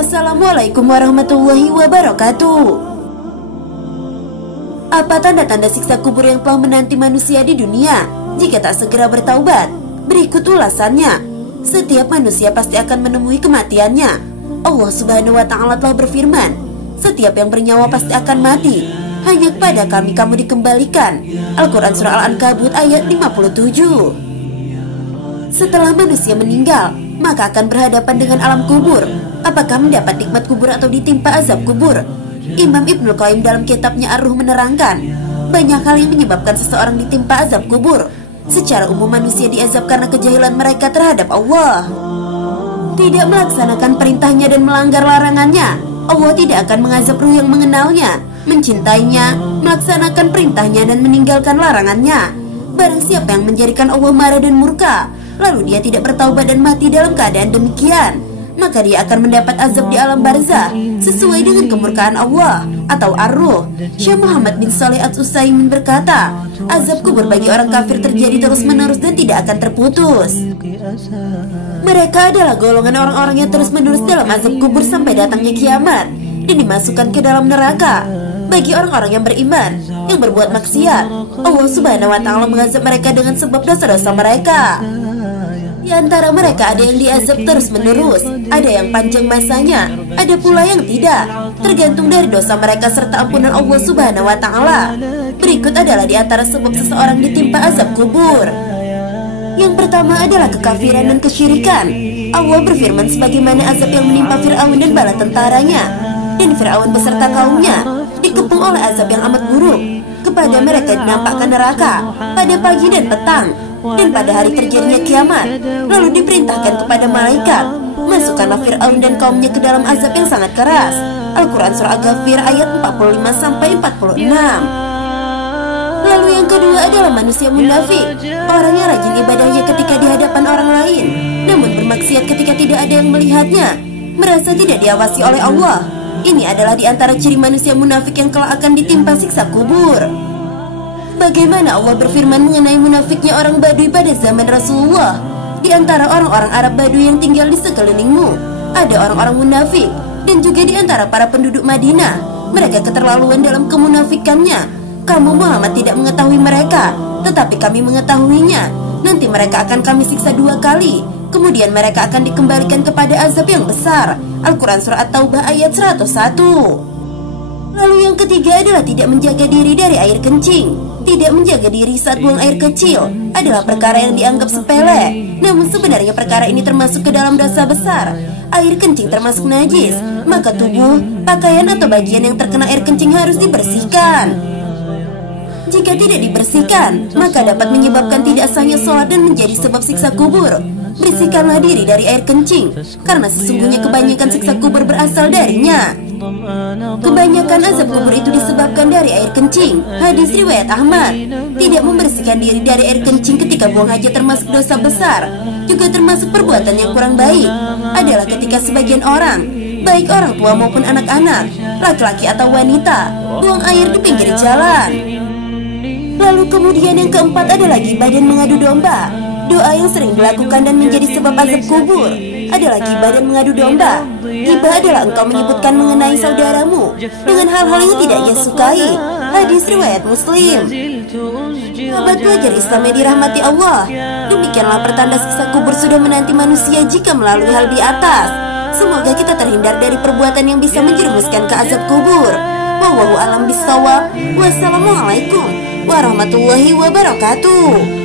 Assalamualaikum warahmatullahi wabarakatuh. Apa tanda-tanda siksa kubur yang telah menanti manusia di dunia jika tak segera bertaubat? Berikut ulasannya. Setiap manusia pasti akan menemui kematiannya. Allah Subhanahu wa Ta'ala telah berfirman, setiap yang bernyawa pasti akan mati. Hanya kepada kami kamu dikembalikan. Al-Quran Surah Al-Ankabut ayat 57. Setelah manusia meninggal, maka akan berhadapan dengan alam kubur. Apakah mendapat nikmat kubur atau ditimpa azab kubur? Imam Ibnul Qayyim dalam kitabnya Ar-Ruh menerangkan, banyak hal yang menyebabkan seseorang ditimpa azab kubur. Secara umum manusia diazab karena kejahilan mereka terhadap Allah, tidak melaksanakan perintahnya dan melanggar larangannya. Allah tidak akan mengazab ruh yang mengenalnya, mencintainya, melaksanakan perintahnya dan meninggalkan larangannya. Barang siapa yang menjadikan Allah marah dan murka, lalu dia tidak bertaubat dan mati dalam keadaan demikian, maka dia akan mendapat azab di alam barzah sesuai dengan kemurkaan Allah atau Ar-Ruh. Syekh Muhammad bin Shalih Al-Utsaimin berkata, azab kubur bagi orang kafir terjadi terus-menerus dan tidak akan terputus. Mereka adalah golongan orang-orang yang terus-menerus dalam azab kubur sampai datangnya kiamat dan dimasukkan ke dalam neraka. Bagi orang-orang yang beriman, yang berbuat maksiat, Allah Subhanahu wa Ta'ala mengazab mereka dengan sebab dosa-dosa mereka. Di antara mereka ada yang diazab terus-menerus, ada yang panjang masanya, ada pula yang tidak, tergantung dari dosa mereka serta ampunan Allah Subhanahu wa Ta'ala. Berikut adalah di antara sebab seseorang ditimpa azab kubur. Yang pertama adalah kekafiran dan kesyirikan. Allah berfirman sebagaimana azab yang menimpa Fir'aun dan bala tentaranya. Dan Fir'aun beserta kaumnya dikepung oleh azab yang amat buruk. Kepada mereka dinampakkan neraka pada pagi dan petang, dan pada hari terjadinya kiamat. Lalu diperintahkan kepada malaikat, masukkanlah Fir'aun dan kaumnya ke dalam azab yang sangat keras. Al-Quran Surah Al-Ghafir ayat 45-46. Lalu yang kedua adalah manusia munafik, orang yang rajin ibadahnya ketika di hadapan orang lain, namun bermaksiat ketika tidak ada yang melihatnya, merasa tidak diawasi oleh Allah. Ini adalah di antara ciri manusia munafik yang kelak akan ditimpa siksa kubur. Bagaimana Allah berfirman mengenai munafiknya orang Baduy pada zaman Rasulullah? Di antara orang-orang Arab Baduy yang tinggal di sekelilingmu, ada orang-orang munafik, dan juga di antara para penduduk Madinah, mereka keterlaluan dalam kemunafikannya. Kamu Muhammad tidak mengetahui mereka, tetapi kami mengetahuinya. Nanti mereka akan kami siksa 2 kali, kemudian mereka akan dikembalikan kepada azab yang besar. Al-Quran Surah At-Taubah ayat 101. Lalu yang ketiga adalah tidak menjaga diri dari air kencing. Tidak menjaga diri saat buang air kecil adalah perkara yang dianggap sepele, namun sebenarnya perkara ini termasuk ke dalam dosa besar. Air kencing termasuk najis, maka tubuh, pakaian atau bagian yang terkena air kencing harus dibersihkan. Jika tidak dibersihkan, maka dapat menyebabkan tidak sahnya sholat dan menjadi sebab siksa kubur. Bersihkanlah diri dari air kencing, karena sesungguhnya kebanyakan siksa kubur berasal darinya. Kebanyakan azab kubur itu disebabkan dari air kencing. Hadis riwayat Ahmad. Tidak membersihkan diri dari air kencing ketika buang hajat termasuk dosa besar. Juga termasuk perbuatan yang kurang baik adalah ketika sebagian orang, baik orang tua maupun anak-anak, laki-laki atau wanita, buang air di pinggir jalan. Lalu kemudian yang keempat adalah gibah dan mengadu domba. Doa yang sering dilakukan dan menjadi sebab azab kubur adalah gibah dan mengadu domba. Gibah adalah engkau menyebutkan mengenai saudaramu dengan hal-hal yang tidak ia sukai. Hadis riwayat Muslim. Sahabat pelajar Islam yang dirahmati Allah, demikianlah pertanda siksa kubur sudah menanti manusia jika melalui hal di atas. Semoga kita terhindar dari perbuatan yang bisa menjerumuskan ke azab kubur. Wallahu a'lam bishawab. Wassalamualaikum warahmatullahi wabarakatuh.